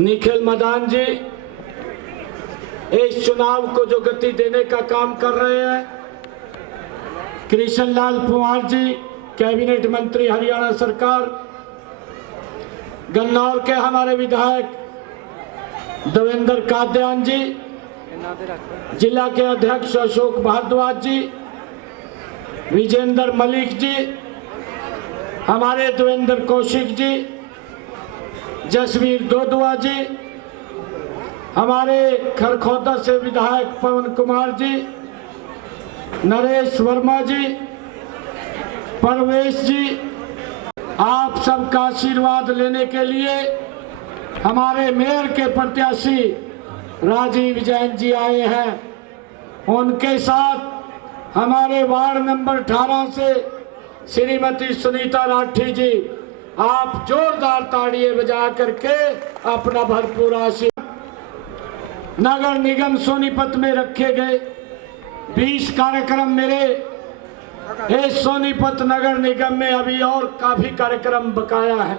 निखिल मदान जी इस चुनाव को जो गति देने का काम कर रहे हैं, कृष्ण लाल पंवार जी कैबिनेट मंत्री हरियाणा सरकार, गन्नौर के हमारे विधायक देवेंद्र कादयान जी, जिला के अध्यक्ष अशोक भारद्वाज जी, विजेंद्र मलिक जी, हमारे देवेंद्र कौशिक जी, जसवीर दोदुआ जी, हमारे खरखौदा से विधायक पवन कुमार जी, नरेश वर्मा जी, परवेश जी, आप सबका आशीर्वाद लेने के लिए हमारे मेयर के प्रत्याशी राजीव जैन जी आए हैं। उनके साथ हमारे वार्ड नंबर 18 से श्रीमती सुनीता राठी जी, आप जोरदार ताड़ियां बजा करके अपना भरपूर आशीर्वाद। नगर निगम सोनीपत में रखे गए 20 कार्यक्रम मेरे इस सोनीपत नगर निगम में अभी और काफी कार्यक्रम बकाया है।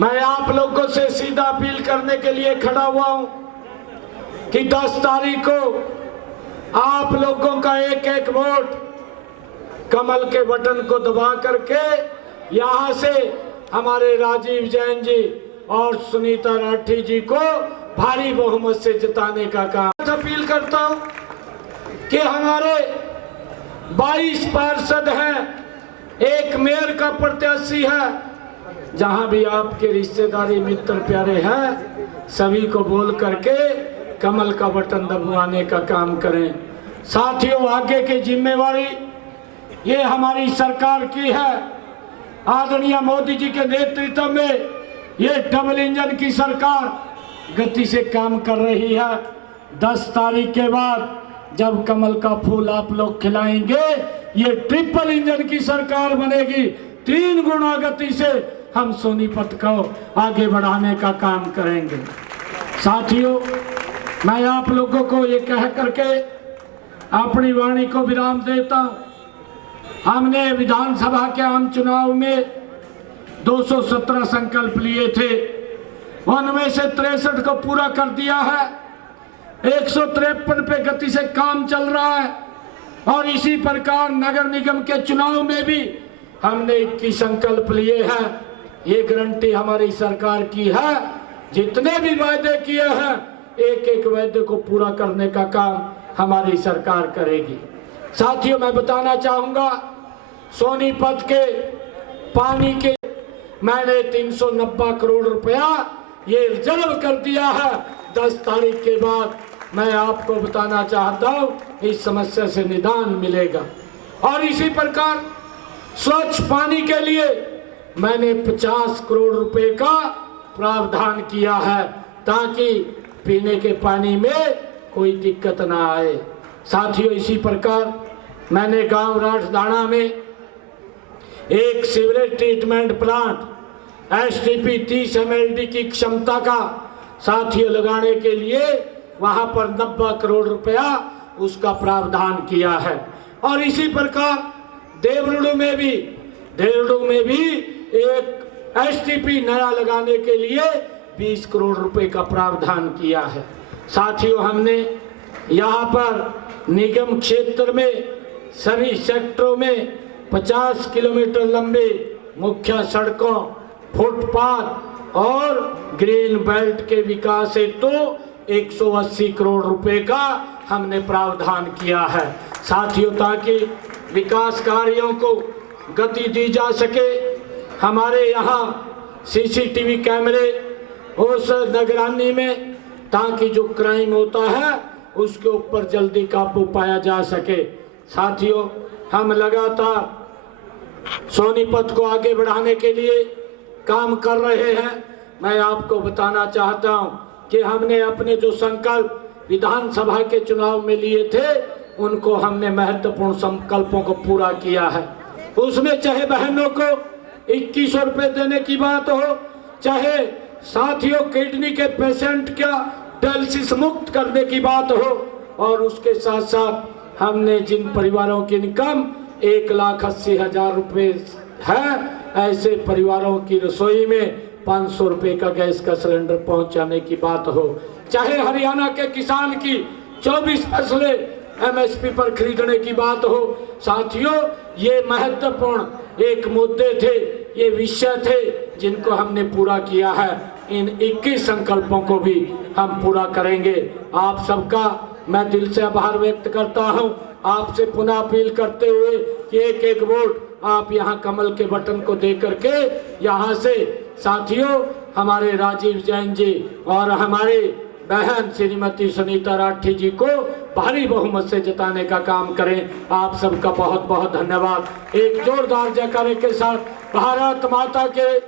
मैं आप लोगों से सीधा अपील करने के लिए खड़ा हुआ हूं कि 10 तारीख को आप लोगों का एक एक वोट कमल के बटन को दबा करके यहां से हमारे राजीव जैन जी और सुनीता राठी जी को भारी बहुमत से जिताने का काम। अपील करता हूं कि हमारे 22 पार्षद हैं, एक मेयर का प्रत्याशी है। जहां भी आपके रिश्तेदारी मित्र प्यारे हैं, सभी को बोल करके कमल का बटन दबवाने का काम करें। साथियों, आगे की जिम्मेवारी ये हमारी सरकार की है। आदरणीय मोदी जी के नेतृत्व में ये डबल इंजन की सरकार गति से काम कर रही है। 10 तारीख के बाद जब कमल का फूल आप लोग खिलाएंगे, ये ट्रिपल इंजन की सरकार बनेगी। 3 गुना गति से हम सोनीपत को आगे बढ़ाने का काम करेंगे। साथियों, मैं आप लोगों को ये कह करके अपनी वाणी को विराम देता हूं। हमने विधानसभा के आम चुनाव में 217 संकल्प लिए थे, उनमें से 63 को पूरा कर दिया है। 153 पे गति से काम चल रहा है और इसी प्रकार नगर निगम के चुनाव में भी हमने 21 संकल्प लिए हैं। ये गारंटी हमारी सरकार की है। जितने भी वायदे किए हैं, एक एक वायदे को पूरा करने का काम हमारी सरकार करेगी। साथियों, मैं बताना चाहूंगा, सोनीपत के पानी के मैंने 390 करोड़ रुपया ये रिजर्व कर दिया है। 10 तारीख के बाद मैं आपको बताना चाहता हूं, इस समस्या से निदान मिलेगा। और इसी प्रकार स्वच्छ पानी के लिए मैंने 50 करोड़ रुपए का प्रावधान किया है, ताकि पीने के पानी में कोई दिक्कत ना आए। साथियों, इसी प्रकार मैंने गांव राठदाना में एक sewerage treatment plant STP 30 MLD की क्षमता का साथियों लगाने के लिए वहां पर 90 करोड़ रुपया उसका प्रावधान किया है। और इसी प्रकार देवरुड़ में भी एक STP नया लगाने के लिए 20 करोड़ रुपए का प्रावधान किया है। साथियों, हमने यहाँ पर निगम क्षेत्र में सभी सेक्टरों में 50 किलोमीटर लंबे मुख्य सड़कों, फुटपाथ और ग्रीन बेल्ट के विकास हेतु 180 करोड़ रुपए का हमने प्रावधान किया है। साथियों, ताकि विकास कार्यों को गति दी जा सके, हमारे यहाँ CCTV कैमरे उस निगरानी में, ताकि जो क्राइम होता है उसके ऊपर जल्दी काबू पाया जा सके। साथियों, हम लगातार सोनीपत को आगे बढ़ाने के लिए काम कर रहे हैं। मैं आपको बताना चाहता हूं कि हमने अपने जो संकल्प विधानसभा के चुनाव में लिए थे, उनको हमने महत्वपूर्ण संकल्पों को पूरा किया है। उसमें चाहे बहनों को 2100 रुपए देने की बात हो, चाहे साथियों किडनी के पेशेंट का डायलिसिस मुक्त करने की बात हो, और उसके साथ साथ हमने जिन परिवारों की इनकम 1,80,000 रुपए है, ऐसे परिवारों की रसोई में 500 रुपए का गैस का सिलेंडर पहुंचाने की बात हो, चाहे हरियाणा के किसान की 24 फसलें MSP पर खरीदने की बात हो। साथियों, ये महत्वपूर्ण एक मुद्दे थे, ये विषय थे जिनको हमने पूरा किया है। इन 21 संकल्पों को भी हम पूरा करेंगे। आप सबका मैं दिल से आभार व्यक्त करता हूं। आपसे पुनः अपील करते हुए कि एक एक वोट आप यहां कमल के बटन को दे करके यहां से साथियों हमारे राजीव जैन जी और हमारे बहन श्रीमती सुनीता राठी जी को भारी बहुमत से जिताने का काम करें। आप सबका बहुत बहुत धन्यवाद। एक जोरदार जयकारे के साथ भारत माता के,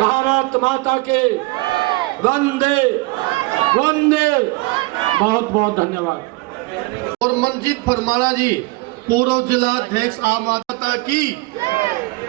भारत माता के, वंदे वंदे। बहुत बहुत धन्यवाद। और मनजीत फरमाना जी, पूर्व जिला अध्यक्ष आम आदमी पार्टी की।